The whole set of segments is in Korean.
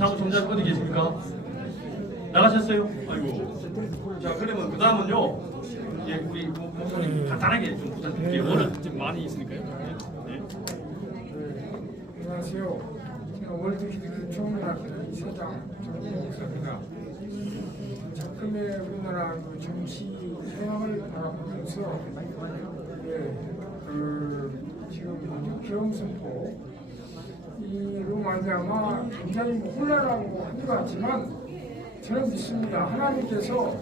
사무총장 어디 계십니까? 나가셨어요? 아이고. 자, 그러면 그 다음은요. 예, 우리 목사님 간단하게 좀 부탁드릴게요. 오늘 좀 많이 있으니까요. 네. 안녕하세요. 제가 월드키드 총연합회 이사장 정동석입니다. 작금의 우리나라 그 정치 상황을 바라보면서 지금 계엄선포 이로 말미암아 굉장히 혼란하고 한 것 같지만 저는 믿습니다. 하나님께서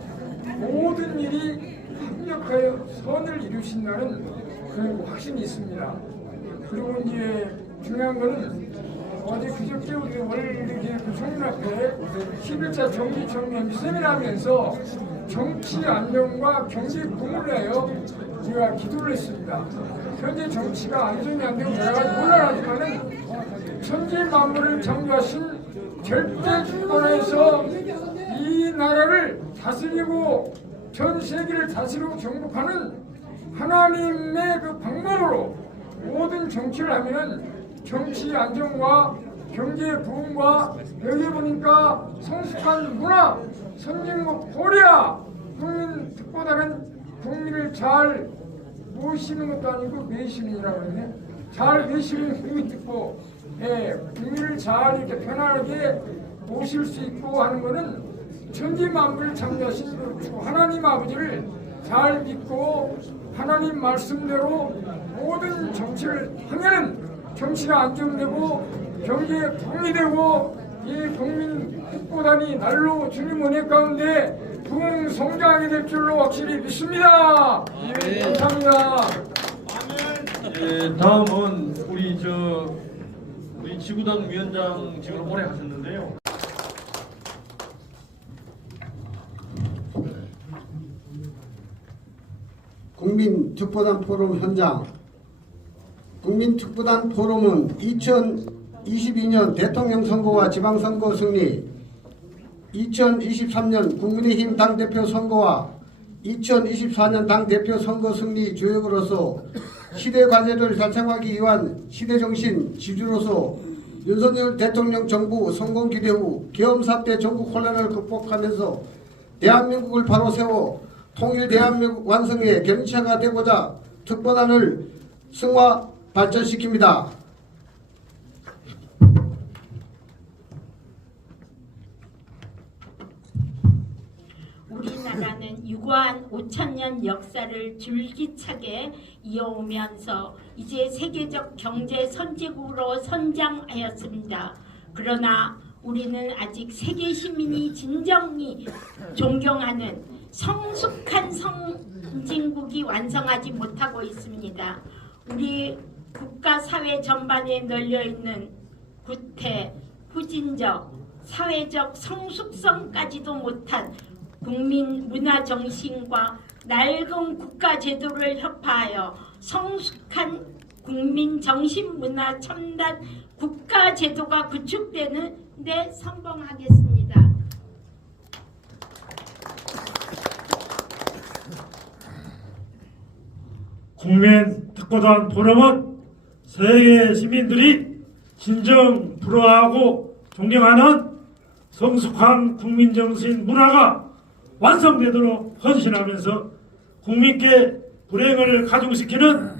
모든 일이 합력하여 선을 이루신다는 그런 확신이 있습니다. 그리고 이제 중요한 거는 어제 그저께 우리 월드키드 총연합회 11차 정기총회 세미나하면서 정치 안정과 경제 부흥을 위하여 우리가 기도를 했습니다. 현재 정치가 안정이 안 되고 여러 가지 혼란하지만은 천지 만물을 창조하신 절대 주권에서 이 나라를 다스리고 전 세계를 다스리고 정복하는 하나님의 그 방법으로 모든 정치를 하면은 정치 안정과 경제 부흥과 여기 보니까 성숙한 문화, 선진국 코리아 국민 특보다는 국민을 잘 모시는 것도 아니고 매시민이라고 그러네. 잘 매시는 국민 특보. 국민을 잘 이렇게 편안하게 모실 수 있고 하는 것은 천지 만물을 창조하신 그 하나님 아버지를 잘 믿고 하나님 말씀대로 모든 정치를 하면은 정치가 안정되고 경제에 부흥이 되고 이 국민 특보단이 날로 주님 은혜 가운데 부흥 성장하게 될 줄로 확실히 믿습니다. 감사합니다. 다음은 우리 지구당 위원장직으로 오래 하셨는데요. 국민특보단 포럼 현장. 국민특보단 포럼은 2022년 대통령 선거와 지방선거 승리, 2023년 국민의힘 당대표 선거와 2024년 당대표 선거 승리 주역으로서 시대 과제를 달성하기 위한 시대정신 지주로서 윤석열 대통령 정부 성공 기대 후 계엄사태 전국 혼란을 극복하면서 대한민국을 바로 세워 통일 대한민국 완성의 견인차가 되고자 특보단을 승화 발전시킵니다. 우리나라는 유구한 5천년 역사를 줄기차게 이어오면서 이제 세계적 경제 선진국으로 선장하였습니다. 그러나 우리는 아직 세계 시민이 진정히 존경하는 성숙한 선진국이 완성하지 못하고 있습니다. 우리 국가 사회 전반에 널려있는 구태, 후진적, 사회적 성숙성까지도 못한 국민 문화 정신과 낡은 국가 제도를 협파하여 성숙한 국민 정신 문화 첨단 국가 제도가 구축되는 데 성공하겠습니다. 국민특보단 포럼은 세계 시민들이 진정 부러워하고 존경하는 성숙한 국민정신 문화가 완성되도록 헌신하면서 국민께 불행을 가중시키는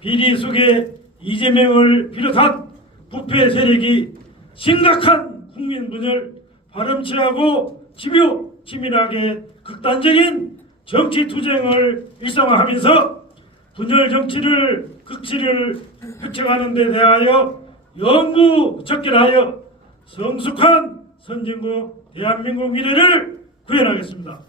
비리 속에 이재명을 비롯한 부패 세력이 심각한 국민 분열, 발음치하고 집요 치밀하게 극단적인 정치 투쟁을 일상화하면서 분열 정치를 극치를 획책하는 데 대하여 영구적결하여 성숙한 선진국 대한민국 미래를 구현하겠습니다.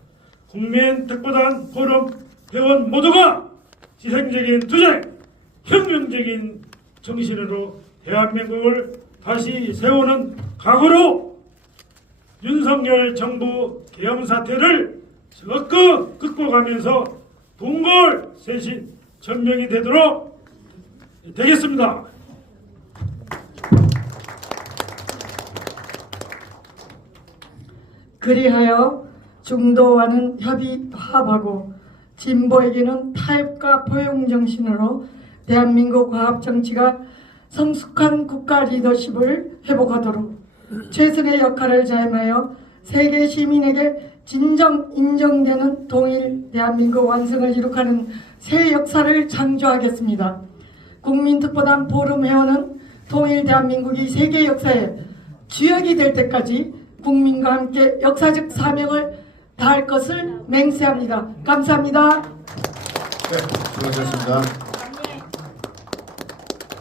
국민특보단 포럼 회원 모두가 지생적인 투쟁, 혁명적인 정신으로 대한민국을 다시 세우는 각오로 윤석열 정부 계엄 사태를 적극 극복하면서 동골쇄신 전명이 되도록 되겠습니다. 그리하여 중도와는 협의화합하고 진보에게는 타협과 포용 정신으로 대한민국 화합 정치가 성숙한 국가 리더십을 회복하도록 최선의 역할을 자임하여 세계 시민에게 진정 인정되는 통일 대한민국 완성을 이룩하는 새 역사를 창조하겠습니다. 국민특보단 포럼 회원은 통일 대한민국이 세계 역사에 주역이 될 때까지 국민과 함께 역사적 사명을 다할 것을 맹세합니다. 감사합니다. 네, 수고하셨습니다.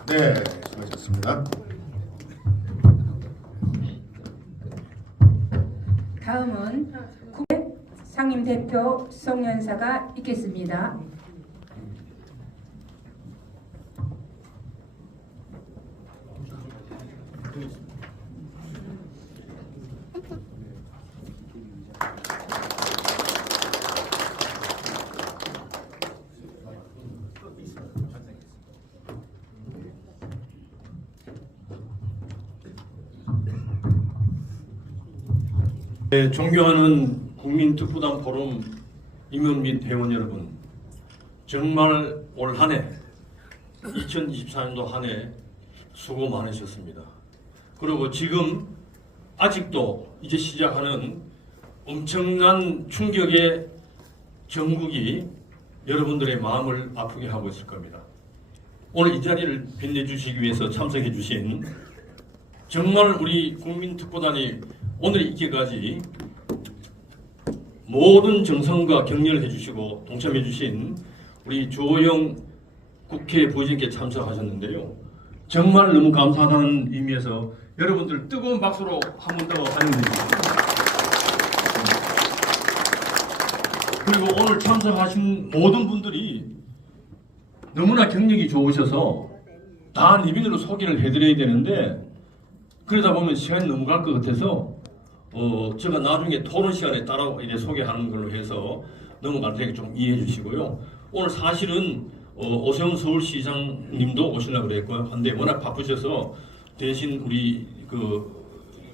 네, 수고하셨습니다. 다음은 국회 상임대표 송연사가 있겠습니다. 네, 존경하는 국민특보단 포럼 임원 및 회원 여러분, 정말 올 한 해 2024년도 한 해 수고 많으셨습니다. 그리고 지금 아직도 이제 시작하는 엄청난 충격의 정국이 여러분들의 마음을 아프게 하고 있을 겁니다. 오늘 이 자리를 빛내주시기 위해서 참석해 주신 정말 우리 국민특보단이 오늘 있기까지 모든 정성과 격려를 해주시고 동참해주신 우리 조영 국회 부의장께 참석하셨는데요. 정말 너무 감사하다는 의미에서 여러분들 뜨거운 박수로 한 번 더 환영드립니다. 그리고 오늘 참석하신 모든 분들이 너무나 경력이 좋으셔서 다 리빙으로 소개를 해드려야 되는데 그러다 보면 시간이 너무 갈 것 같아서 제가 나중에 토론 시간에 따라 이제 소개하는 걸로 해서 넘어갈 테니까 좀 이해해 주시고요. 오늘 사실은 오세훈 서울시장님도 오시려고 그랬고요. 한데 워낙 바쁘셔서 대신 우리 그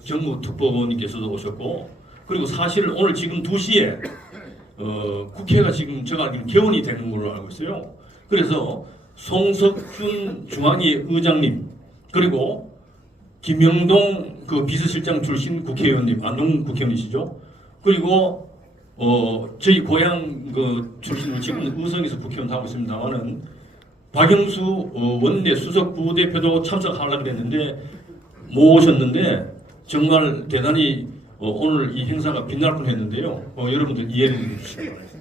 정무특보님께서도 오셨고, 그리고 사실 오늘 지금 2시에 국회가 지금 제가 알기로는 개원이 되는 걸로 알고 있어요. 그래서 송석준 중앙위 의장님, 그리고 김영동 그 비서실장 출신 국회의원님, 안동 국회의원이시죠. 그리고 저희 고향 그 출신으로 지금 의성에서 국회의원 하고 있습니다만은 박영수 원내 수석 부대표도 참석하려고 그랬는데 못 오셨는데 정말 대단히 오늘 이 행사가 빛날 뻔했는데요. 여러분들 이해를 해주시기 바랍니다.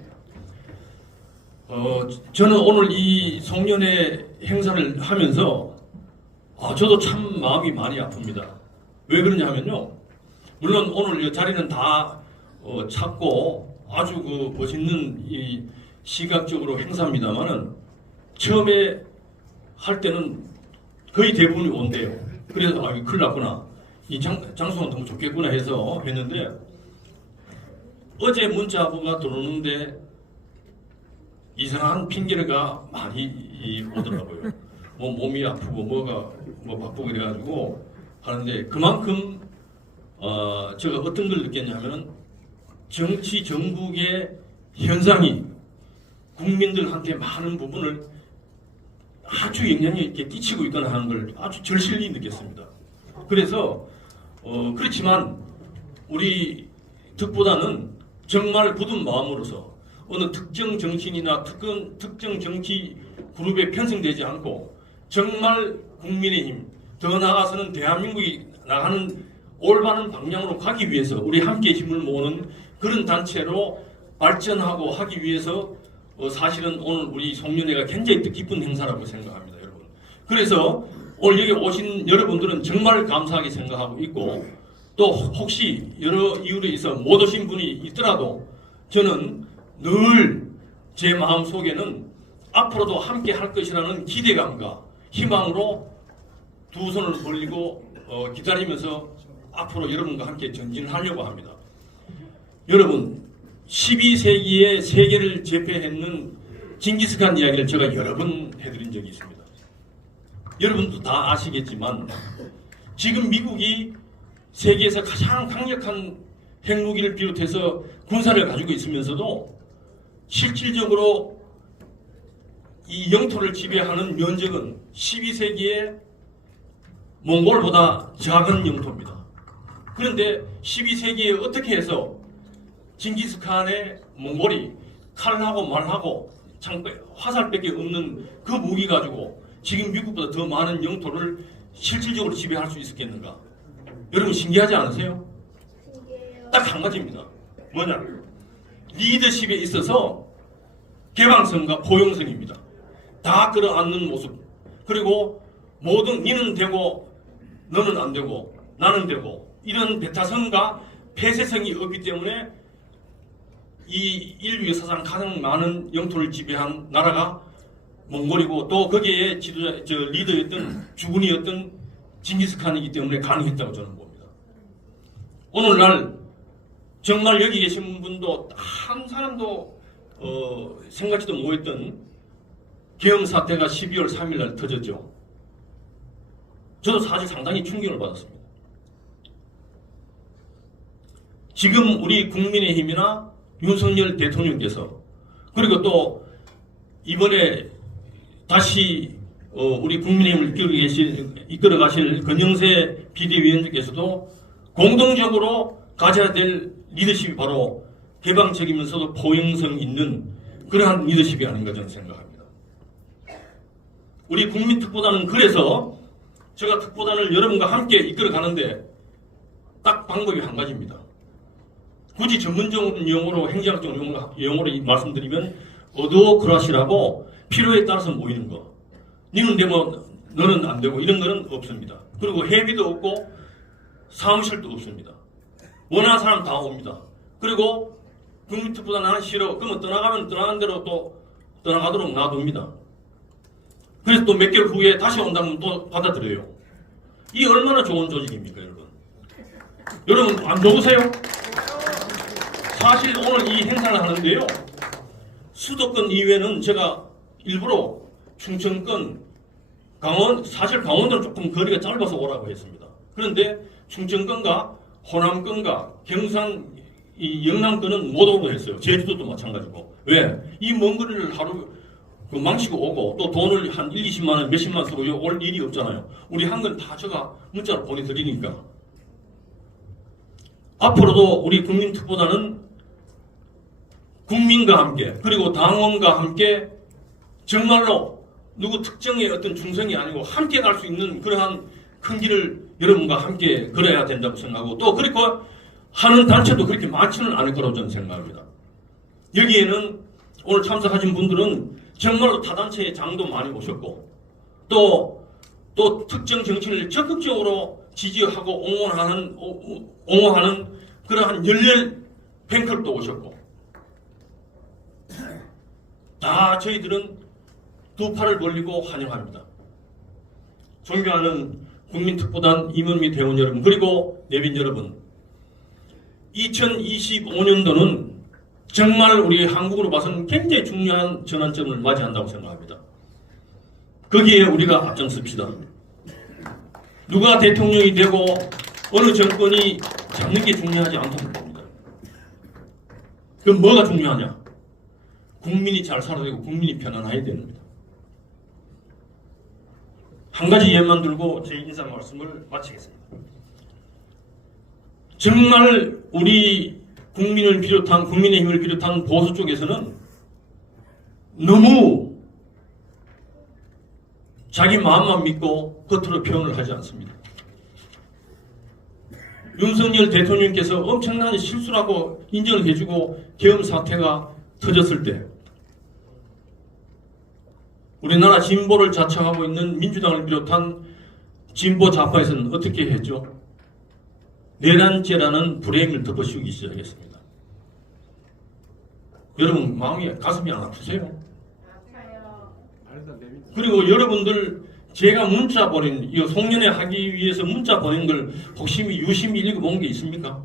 저는 오늘 이 송년회 행사를 하면서 저도 참 마음이 많이 아픕니다. 왜 그러냐 하면요. 물론 오늘 이 자리는 다 찾고 아주 그 멋있는 이 시각적으로 행사입니다만은 처음에 할 때는 거의 대부분이 온대요. 그래서 큰일 났구나. 이 장소가 너무 좋겠구나 해서 했는데 어제 문자가 들어오는데 이상한 핑계가 많이 오더라고요. 뭐 몸이 아프고 뭐가 바쁘고 이래가지고 하는데 그만큼 제가 어떤 걸 느꼈냐면 정치 정국의 현상이 국민들한테 많은 부분을 아주 영향력 있게 끼치고 있거나 하는 걸 아주 절실히 느꼈습니다. 그래서 그렇지만 우리 특보다는 정말 굳은 마음으로서 어느 특정 정치인이나 특정 정치 그룹에 편성되지 않고 정말 국민의힘, 더 나아가서는 대한민국이 나가는 올바른 방향으로 가기 위해서 우리 함께 힘을 모으는 그런 단체로 발전하고 하기 위해서 사실은 오늘 우리 송년회가 굉장히 뜻깊은 행사라고 생각합니다, 여러분. 그래서 오늘 여기 오신 여러분들은 정말 감사하게 생각하고 있고, 또 혹시 여러 이유로 있어 못 오신 분이 있더라도 저는 늘 제 마음속에는 앞으로도 함께 할 것이라는 기대감과 희망으로 두 손을 벌리고 기다리면서 앞으로 여러분과 함께 전진을 하려고 합니다. 여러분, 12세기에 세계를 제패했는 징기스칸 이야기를 제가 여러 번 해드린 적이 있습니다. 여러분도 다 아시겠지만 지금 미국이 세계에서 가장 강력한 핵무기를 비롯해서 군사를 가지고 있으면서도 실질적으로 이 영토를 지배하는 면적은 12세기에 몽골보다 작은 영토입니다. 그런데 12세기에 어떻게 해서 징기스칸의 몽골이 칼하고 말하고 화살밖에 없는 그 무기 가지고 지금 미국보다 더 많은 영토를 실질적으로 지배할 수 있었겠는가? 여러분 신기하지 않으세요? 딱 한 가지입니다. 뭐냐? 리더십에 있어서 개방성과 포용성입니다. 다 끌어안는 모습. 그리고 모든 니는 되고 너는 안 되고 나는 되고 이런 배타성과 폐쇄성이 없기 때문에 이 인류 역사상 가장 많은 영토를 지배한 나라가 몽골이고 또 거기에 리더였던 주군이었던 징기스칸이기 때문에 가능했다고 저는 봅니다. 오늘날 정말 여기 계신 분도 한 사람도 생각지도 못했던 계엄 사태가 12월 3일 날 터졌죠. 저도 사실 상당히 충격을 받았습니다. 지금 우리 국민의힘이나 윤석열 대통령께서 그리고 또 이번에 다시 우리 국민의힘을 이끌어 가실 권영세 비대위원장께서도 공동적으로 가져야 될 리더십이 바로 개방적이면서도 포용성 있는 그러한 리더십이 아닌가 저는 생각합니다. 우리 국민특보단은 그래서 제가 특보단을 여러분과 함께 이끌어 가는데 딱 방법이 한 가지입니다. 굳이 전문적인 용어로 행정학적 용어로 말씀드리면 어도크라시라고 필요에 따라서 모이는 거. 니는 되면 너는 안 되고 이런 거는 없습니다. 그리고 회비도 없고 사무실도 없습니다. 원하는 사람 다 옵니다. 그리고 국민특보단 나는 싫어. 그러면 떠나가면 떠나는 대로 또 떠나가도록 놔둡니다. 그래서 또 몇 개월 후에 다시 온다면 또 받아들여요. 이 얼마나 좋은 조직입니까, 여러분? 여러분 안 좋으세요? 사실 오늘 이 행사를 하는데요. 수도권 이외에는 제가 일부러 충청권, 사실 강원도는 조금 거리가 짧아서 오라고 했습니다. 그런데 충청권과 호남권과 경상, 이 영남권은 못 오고 했어요. 제주도도 마찬가지고. 왜? 이 먼 거리를 하루 망치고 오고 또 돈을 한 1, 20만 원, 몇십만 원 쓰고 올 일이 없잖아요. 우리 한 건 다 제가 문자로 보내드리니까. 앞으로도 우리 국민특보단은 국민과 함께 그리고 당원과 함께 정말로 누구 특정의 어떤 중성이 아니고 함께 갈 수 있는 그러한 큰 길을 여러분과 함께 걸어야 된다고 생각하고 또 그리고 하는 단체도 그렇게 많지는 않을 거라고 저는 생각합니다. 여기에는 오늘 참석하신 분들은 정말로 타단체의 장도 많이 오셨고 또 특정 정치인을 적극적으로 지지하고 옹호하는 그러한 열렬 팬클럽도 오셨고 다 저희들은 두 팔을 벌리고 환영합니다. 존경하는 국민특보단 임원미 대원 여러분 그리고 내빈 여러분 2025년도는 정말 우리 한국으로 봐서는 굉장히 중요한 전환점을 맞이한다고 생각합니다. 거기에 우리가 앞장섭시다. 누가 대통령이 되고 어느 정권이 잡는 게 중요하지 않다고 봅니다. 그럼 뭐가 중요하냐? 국민이 잘 살아야 되고 국민이 편안해야 됩니다. 한 가지 예만 들고 제 인사 말씀을 마치겠습니다. 정말 우리 국민을 비롯한 국민의힘을 비롯한 보수 쪽에서는 너무 자기 마음만 믿고 겉으로 표현을 하지 않습니다. 윤석열 대통령께서 엄청난 실수라고 인정을 해주고 계엄 사태가 터졌을 때 우리나라 진보를 자처하고 있는 민주당을 비롯한 진보 좌파에서는 어떻게 했죠? 내란죄라는 브레임을 덮어씌우기 시작했습니다. 여러분 가슴이 안 아프세요? 그리고 여러분들 제가 문자 보낸 이 송년회 하기 위해서 문자 보낸 걸 혹시 유심히 읽어본 게 있습니까?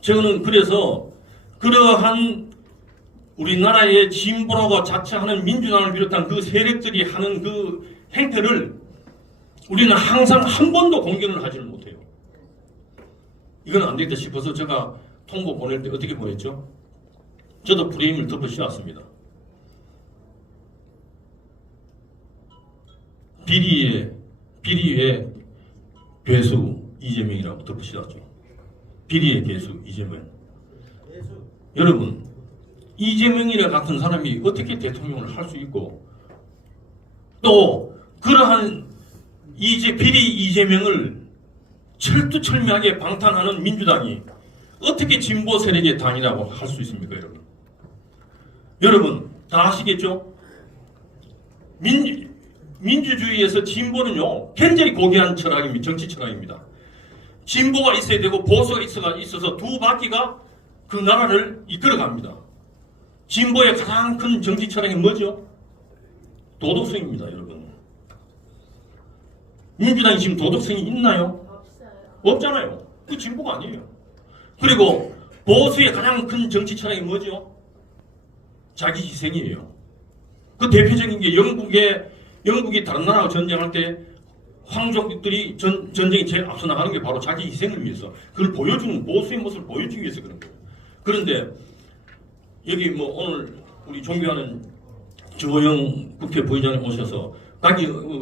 저는 그래서 그러한 우리나라의 진보라고 자처하는 민주당을 비롯한 그 세력들이 하는 그 행태를 우리는 항상 한 번도 공견을 하지는 못해요. 이건 안 되겠다 싶어서 제가 통보 보낼 때 어떻게 보냈죠? 저도 프레임을 덮어 씌웠습니다. 비리의 괴수 이재명이라고 덮으시었죠. 비리의 개수 이재명. 여러분, 이재명이라 같은 사람이 어떻게 대통령을 할 수 있고 또 그러한 비리 이재명을 철두철미하게 방탄하는 민주당이 어떻게 진보 세력의 당이라고 할 수 있습니까, 여러분? 여러분 다 아시겠죠? 민주주의에서 진보는요 굉장히 고귀한 철학입니다. 정치 철학입니다. 진보가 있어야 되고 보수가 있어서 두 바퀴가 그 나라를 이끌어갑니다. 진보의 가장 큰 정치 철학이 뭐죠? 도덕성입니다, 여러분. 민주당이 지금 도덕성이 있나요? 없잖아요. 그 진보가 아니에요. 그리고 보수의 가장 큰 정치 철학이 뭐죠? 자기 희생이에요. 그 대표적인 게 영국이 다른 나라하고 전쟁할 때 황족들이 전쟁에 제일 앞서 나가는 게 바로 자기 희생을 위해서 그걸 보여주는 보수의 모습을 보여주기 위해서 그런 거예요. 그런데 여기 뭐 오늘 우리 존경하는 주호영 국회 부의장님 오셔서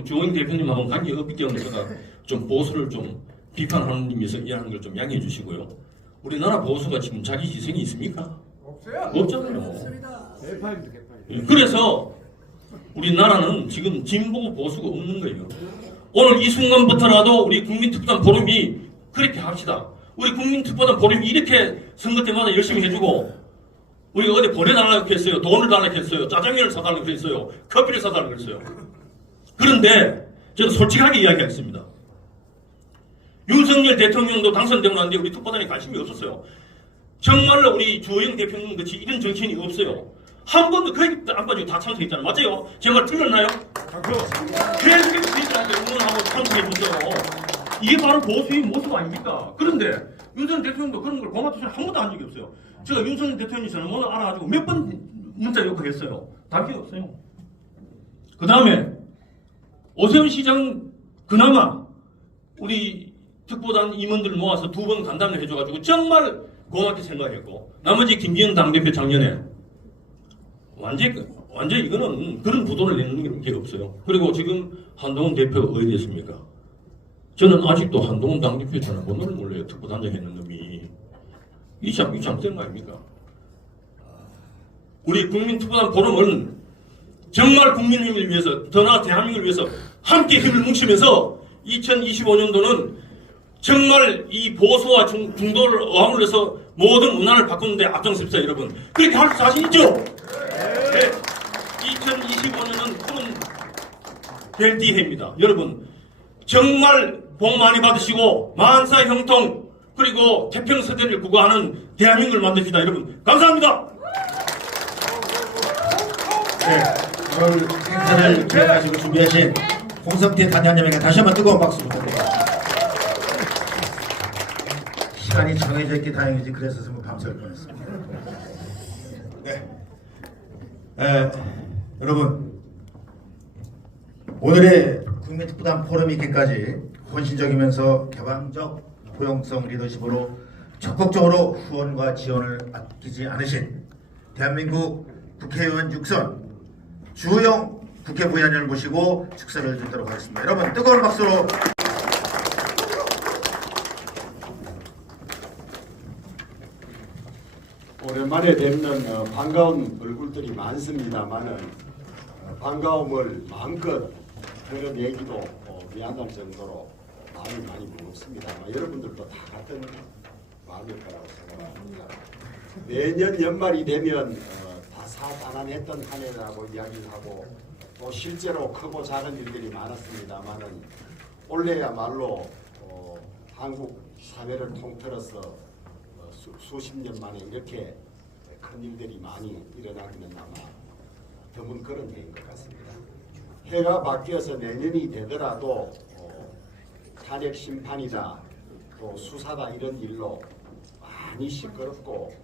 주호영 대표님하고 관계 없기 때문에 제가 좀 보수를 좀 비판하는 의미에서 이해하는 걸 좀 양해해 주시고요. 우리나라 보수가 지금 자기 희생이 있습니까? 없어요. 없잖아요. 그래서 우리나라는 지금 진보 보수가 없는 거예요. 오늘 이 순간부터라도 우리 국민특보단 포럼이 그렇게 합시다. 우리 국민특보단 포럼이 이렇게 선거 때마다 열심히 해주고 우리가 어디 보내달라고 했어요. 돈을 달라고 했어요. 짜장면을 사달라고 했어요. 커피를 사달라고 했어요. 그런데 저는 솔직하게 이야기하겠습니다. 윤석열 대통령도 당선되고 났는데 우리 특보단에 관심이 없었어요. 정말로 우리 주호영 대표님 같이 이런 정치인이 없어요. 한 번도 거의 안 빠지고 다 참석했잖아요. 맞아요? 제 말 틀렸나요? 계속해서 저희들한테 응원하고 참석해주세요. 이게 바로 보수의 모습 아닙니까? 그런데 윤석열 대통령도 그런 걸 고맙다고 한 번도 한 적이 없어요. 제가 윤석열 대통령이 전화번호 알아가지고 몇 번 문자 요구했어요. 답이 없어요. 그 다음에 오세훈 시장 그나마 우리 특보단 임원들 모아서 2번 간담회 해줘가지고 정말 고맙게 생각했고 나머지 김기현 당대표 작년에 완전 이거는 그런 부도를 내는 게 없어요. 그리고 지금 한동훈 대표 어디 됐습니까? 저는 아직도 한동훈 당대표 전화번호를 몰라요. 특보단장 했는 놈이. 이 잘못된 거 아닙니까? 우리 국민특보단 포럼은 정말 국민의힘을 위해서 더 나아 대한민국을 위해서 함께 힘을 뭉치면서 2025년도는 정말 이 보수와 중도를 어하물려서 모든 문화를 바꾸는데 앞장섭시다, 여러분. 그렇게 할 자신 있죠? 네. 2025년은 푸른 벨디해입니다. 여러분 정말 복 많이 받으시고 만사 형통 그리고 태평세대를 구가하는 대한민국을 만듭시다. 여러분 감사합니다. 네, 오늘 행사를 기획하시고 준비하신 홍성태 단장님에게 다시 한번 뜨거운 박수 부탁드립니다. 시간이 정해져 있기 다행이지 그랬었으면 밤샐 뻔했습니다. 네, 여러분 오늘의 국민특보단 포럼이 있기까지 헌신적이면서 개방적 포용성 리더십으로 적극적으로 후원과 지원을 아끼지 않으신 대한민국 국회의원 6선 주호영 국회부의장을 모시고 축사를 듣도록 하겠습니다. 여러분 뜨거운 박수로 오랜만에 뵙는 반가운 얼굴들이 많습니다만은 반가움을 마음껏 드러내기도 미안할 정도로 마음이 많이 무겁습니다만 여러분들도 다 같은 마음일 거라고 생각합니다. 매년 연말이 되면 다사다난했던 한 해라고 이야기를 하고 또 실제로 크고 작은 일들이 많았습니다만은 올해야말로 한국 사회를 통틀어서 수십 년 만에 이렇게 큰 일들이 많이 일어나기는 아마 드문 그런 해인 것 같습니다. 해가 바뀌어서 내년이 되더라도 탄핵 심판이다 또 수사다 이런 일로 많이 시끄럽고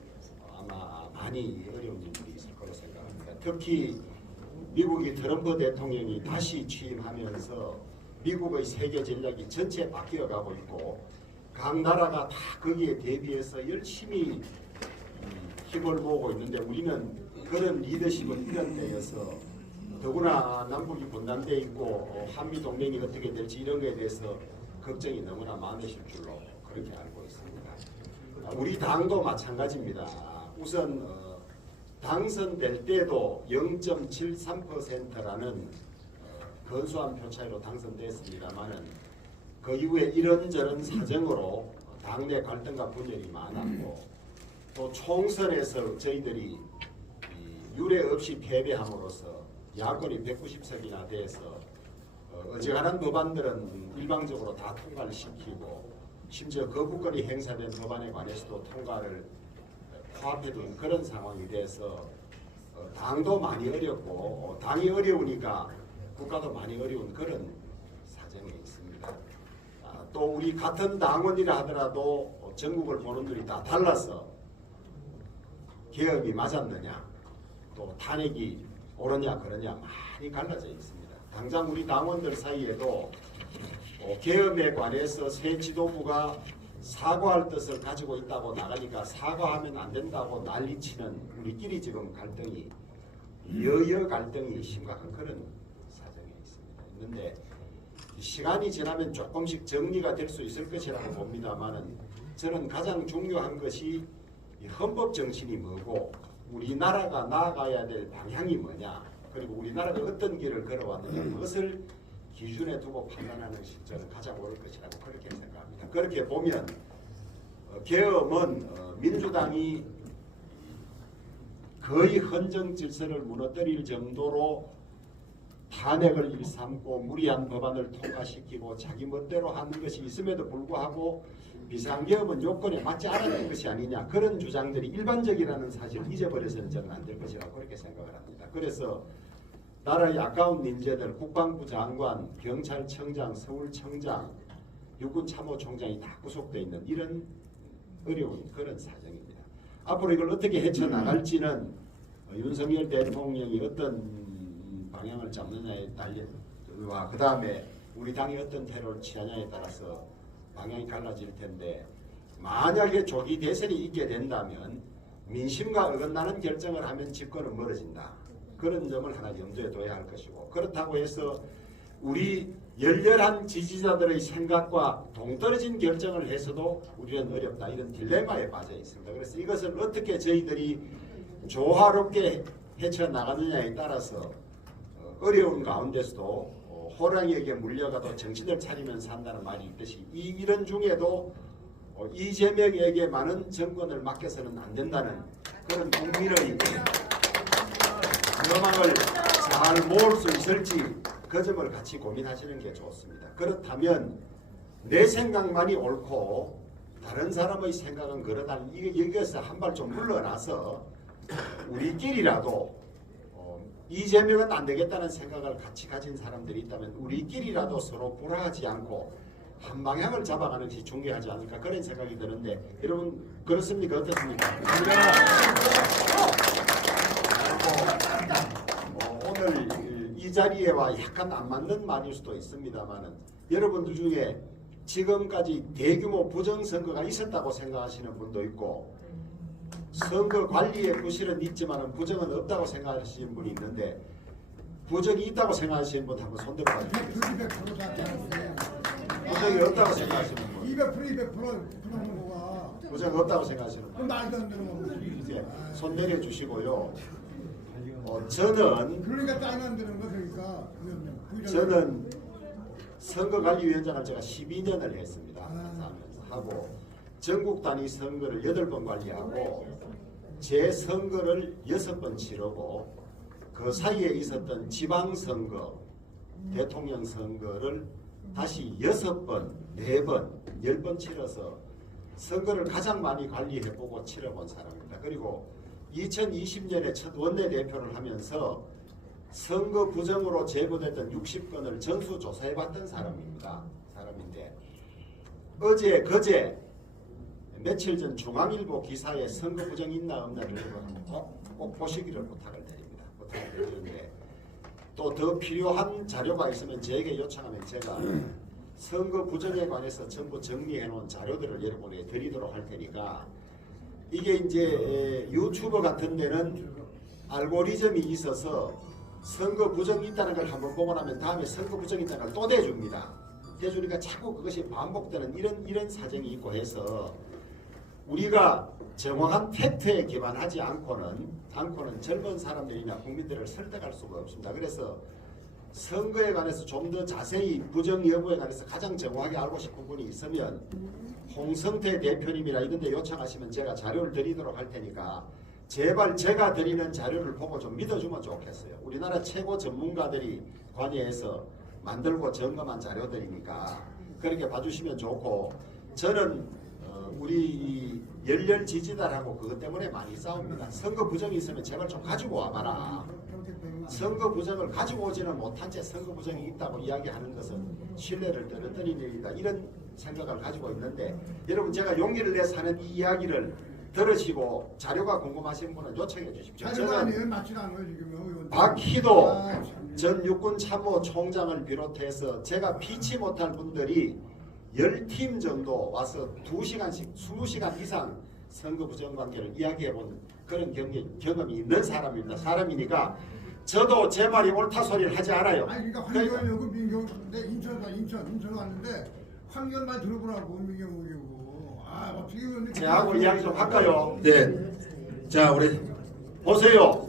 아마 많이 어려운 일들이 있을 거로 생각합니다. 특히 미국이 트럼프 대통령이 다시 취임하면서 미국의 세계 전략이 전체 바뀌어가고 있고 각 나라가 다 거기에 대비해서 열심히 힘을 모으고 있는데 우리는 그런 리더십을 이런 데에서 더구나 남북이 분단되어 있고 한미 동맹이 어떻게 될지 이런 거에 대해서 걱정이 너무나 많으실 줄로 그렇게 알고 있습니다. 우리 당도 마찬가지입니다. 우선 당선될 때도 0.73%라는 근소한 표 차이로 당선됐습니다만은 그 이후에 이런저런 사정으로 당내 갈등과 분열이 많았고 또 총선에서 저희들이 유례 없이 패배함으로써 야권이 190석이나 돼서 어지간한 법안들은 일방적으로 다 통과를 시키고 심지어 거부권이 행사된 법안에 관해서도 통과를 코앞해둔 그런 상황이 돼서 당도 많이 어렵고 당이 어려우니까 국가도 많이 어려운 그런 사정에 있습니다. 또 우리 같은 당원이라 하더라도 전국을 보는 눈이 다 달라서 개혁이 맞았느냐 또 탄핵이 옳으냐 그러냐 많이 갈라져 있습니다. 당장 우리 당원들 사이에도 계엄에 관해서 새 지도부가 사과할 뜻을 가지고 있다고 나가니까 사과하면 안 된다고 난리치는 우리끼리 지금 갈등이 여여 갈등이 심각한 그런 사정에 있습니다. 있는데 시간이 지나면 조금씩 정리가 될 수 있을 것이라고 봅니다만은 저는 가장 중요한 것이 헌법 정신이 뭐고 우리나라가 나아가야 될 방향이 뭐냐 그리고 우리나라가 어떤 길을 걸어왔느냐 그것을 기준에 두고 판단하는 시점은 가장 옳을 것이라고 그렇게 생각합니다. 그렇게 보면 계엄은 민주당이 거의 헌정 질서를 무너뜨릴 정도로 탄핵을 일삼고 무리한 법안을 통과시키고 자기 멋대로 하는 것이 있음에도 불구하고 비상계엄은 요건에 맞지 않았던 것이 아니냐 그런 주장들이 일반적이라는 사실을 잊어버려서는 저는 안 될 것이라고 그렇게 생각을 합니다. 그래서 나라의 아까운 인재들 국방부 장관, 경찰청장, 서울청장, 육군참모총장이 다 구속되어 있는 이런 어려운 그런 사정입니다. 앞으로 이걸 어떻게 헤쳐나갈지는 윤석열 대통령이 어떤 방향을 잡느냐에 달려와 그 다음에 우리 당이 어떤 태도를 취하냐에 따라서 방향이 갈라질 텐데 만약에 조기 대선이 있게 된다면 민심과 어긋나는 결정을 하면 집권은 멀어진다. 그런 점을 하나 염두에 둬야 할 것이고 그렇다고 해서 우리 열렬한 지지자들의 생각과 동떨어진 결정을 해서도 우리는 어렵다. 이런 딜레마에 빠져 있습니다. 그래서 이것을 어떻게 저희들이 조화롭게 헤쳐나가느냐에 따라서 어려운 가운데서도 호랑이에게 물려가도 정신을 차리면 산다는 말이 있듯이 이런 중에도 이재명에게만은 정권을 맡겨서는 안 된다는 그런 국민의 소망을 잘 모을 수 있을지 그 점을 같이 고민하시는 게 좋습니다. 그렇다면 내 생각만이 옳고 다른 사람의 생각은 그러다 여기에서 한 발 좀 물러나서 우리끼리라도 이재명은 안 되겠다는 생각을 같이 가진 사람들이 있다면 우리끼리라도 서로 불화하지 않고 한 방향을 잡아가는 것이 중요하지 않을까 그런 생각이 드는데 여러분 그렇습니까? 어떻습니까? 오늘 이 자리에와 약간 안 맞는 말일 수도 있습니다만은 여러분들 중에 지금까지 대규모 부정선거가 있었다고 생각하시는 분도 있고 선거 관리에 부실은 있지만 부정은 없다고 생각하시는 분이 있는데 부정이 있다고 생각하시는 분 한번 손 들어봐주세요. 부정이 없다고 생각하시는 분. 200% 부정한 거가. 부정이 없다고 생각하시는 분. 말도 안 되는 거고. 이제 손 내려주시고요. 저는 그러니까 딴 안 되는 거 그러니까. 저는 선거관리위원장을 제가 12년을 했습니다. 하고 전국 단위 선거를 8번 관리하고 제 선거를 6번 치르고 그 사이에 있었던 지방선거, 대통령 선거를 다시 6번, 4번, 10번 치러서 선거를 가장 많이 관리해보고 치러본 사람입니다. 그리고 2020년에 첫 원내대표를 하면서 선거 부정으로 제보됐던 60건을 전수조사해봤던 사람인데 어제 그제 며칠 전 중앙일보 기사에 선거 부정이 있나 없나를 꼭 보시기를 부탁을 드립니다. 부탁을 드리는데 또 더 필요한 자료가 있으면 저에게 요청하면 제가 선거 부정에 관해서 전부 정리해 놓은 자료들을 여러분에게 드리도록 할 테니까 이게 이제 유튜브 같은 데는 알고리즘이 있어서 선거 부정이 있다는 걸 한번 보고 나면 다음에 선거 부정이 있다는 걸 또 대줍니다. 해주니까 자꾸 그것이 반복되는 이런 사정이 있고 해서 우리가 정확한 팩트에 기반하지 않고는 젊은 사람들이나 국민들을 설득할 수가 없습니다. 그래서 선거에 관해서 좀 더 자세히 부정 여부에 관해서 가장 정확하게 알고 싶은 분이 있으면 홍성태 대표님이나 이런 데 요청하시면 제가 자료를 드리도록 할 테니까 제발 제가 드리는 자료를 보고 좀 믿어주면 좋겠어요. 우리나라 최고 전문가들이 관여해서 만들고 점검한 자료들이니까 그렇게 봐주시면 좋고, 저는 우리 열렬 지지자라고 그것 때문에 많이 싸웁니다. 선거 부정이 있으면 제발 좀 가지고 와봐라. 선거 부정을 가지고 오지는 못한 채 선거 부정이 있다고 이야기하는 것은 신뢰를 떨어뜨리는 일이다, 이런 생각을 가지고 있는데, 여러분 제가 용기를 내서 하는 이 이야기를 들으시고 자료가 궁금하신 분은 요청해 주십시오. 자료가 아니에요. 맞지도 않아요 지금. 박희도 전 육군 참모 총장을 비롯해서 제가 피치 못할 분들이 10팀 정도 와서 2시간씩 20시간 이상 선거 부정 관계를 이야기해 본 그런 경험이 있는 사람이니까 저도 제 말이 옳다 소리를 하지 않아요. 아니 그러니까 황교안 여고 민경 내 인천 왔는데 황교안 말 들어보라고 민경욱이고. 아 어떻게 그런데 제하고 이야기 좀 할까요? 네. 자, 우리 보세요.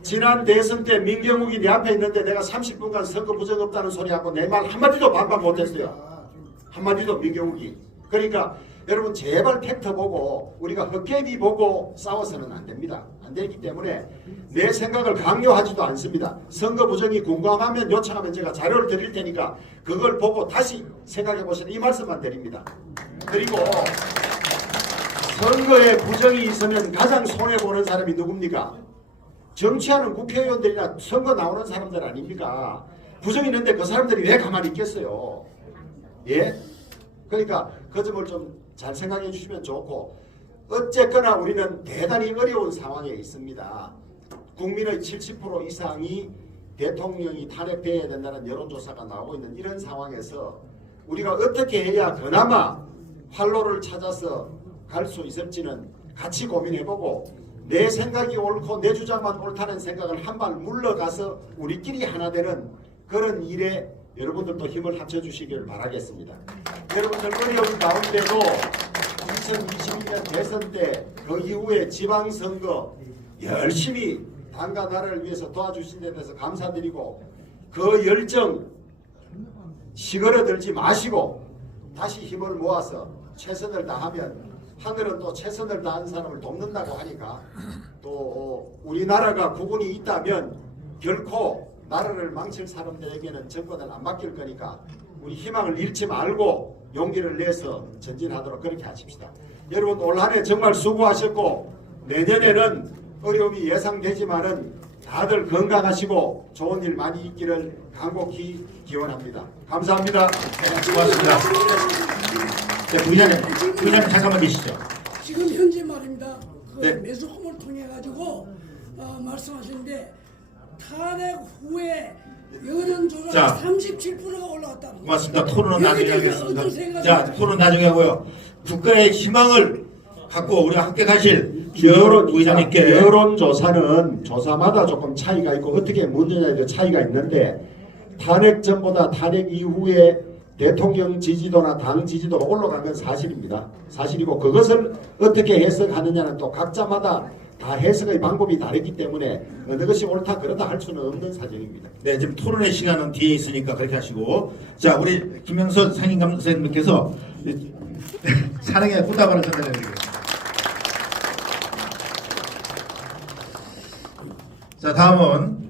지난 대선 때 민경욱이 내 앞에 있는데 내가 30분간 선거 부정 없다는 소리하고 내 말 한마디도 반박 못했어요. 한마디도 민경욱이. 그러니까 여러분 제발 팩트 보고 우리가 헛개비 보고 싸워서는 안 됩니다. 안 되기 때문에 내 생각을 강요하지도 않습니다. 선거 부정이 궁금하면 요청하면 제가 자료를 드릴 테니까 그걸 보고 다시 생각해 보시는 이 말씀만 드립니다. 그리고 선거에 부정이 있으면 가장 손해보는 사람이 누굽니까? 정치하는 국회의원들이나 선거 나오는 사람들 아닙니까? 부정이 있는데 그 사람들이 왜 가만히 있겠어요? 예? 그러니까 그 점을 좀 잘 생각해 주시면 좋고, 어쨌거나 우리는 대단히 어려운 상황에 있습니다. 국민의 70% 이상이 대통령이 탄핵돼야 된다는 여론조사가 나오고 있는 이런 상황에서 우리가 어떻게 해야 그나마 활로를 찾아서 갈 수 있을지는 같이 고민해보고, 내 생각이 옳고 내 주장만 옳다는 생각을 한 발 물러가서 우리끼리 하나 되는 그런 일에 여러분들도 힘을 합쳐주시길 바라겠습니다. 여러분들 어려운 가운데도 2022년 대선 때 그 이후에 지방선거 열심히 당과 나라를 위해서 도와주신 데 대해서 감사드리고, 그 열정 시그러들지 마시고 다시 힘을 모아서 최선을 다하면 하늘은 또 최선을 다한 사람을 돕는다고 하니까, 또 우리나라가 국군이 있다면 결코 나라를 망칠 사람들에게는 정권을 안 맡길 거니까 우리 희망을 잃지 말고 용기를 내서 전진하도록 그렇게 하십시다. 여러분 올 한 해 정말 수고하셨고, 내년에는 어려움이 예상되지만은 다들 건강하시고 좋은 일 많이 있기를 간곡히 기원합니다. 감사합니다. 고맙습니다. 네, 부의장님 잠깐만 계시죠. 지금 현재 말입니다. 그 네. 매수홈을 통해 가지고 말씀하시는데 탄핵 후에 여론조사가 37%가 올라갔다. 고맙습니다. 토론은 나중에 하겠습니다. 어떤 생각이 자, 토론 나중에 하고요. 국가의 희망을 갖고 우리가 합격하실 김여론 부의장님께. 여론조사는 조사마다 조금 차이가 있고 어떻게 문제냐에 차이가 있는데, 탄핵 전보다 탄핵 이후에 대통령 지지도나 당 지지도가 올라간 건 사실입니다. 사실이고, 그것을 어떻게 해석하느냐는 또 각자마다 다 해석의 방법이 다르기 때문에 어느 것이 옳다 그러다 할 수는 없는 사정입니다. 네, 지금 토론의 시간은 뒤에 있으니까 그렇게 하시고, 자, 우리 김영선 상임감사님께서 사랑의 꽃다발을 전달해드리겠습니다. 자, 다음은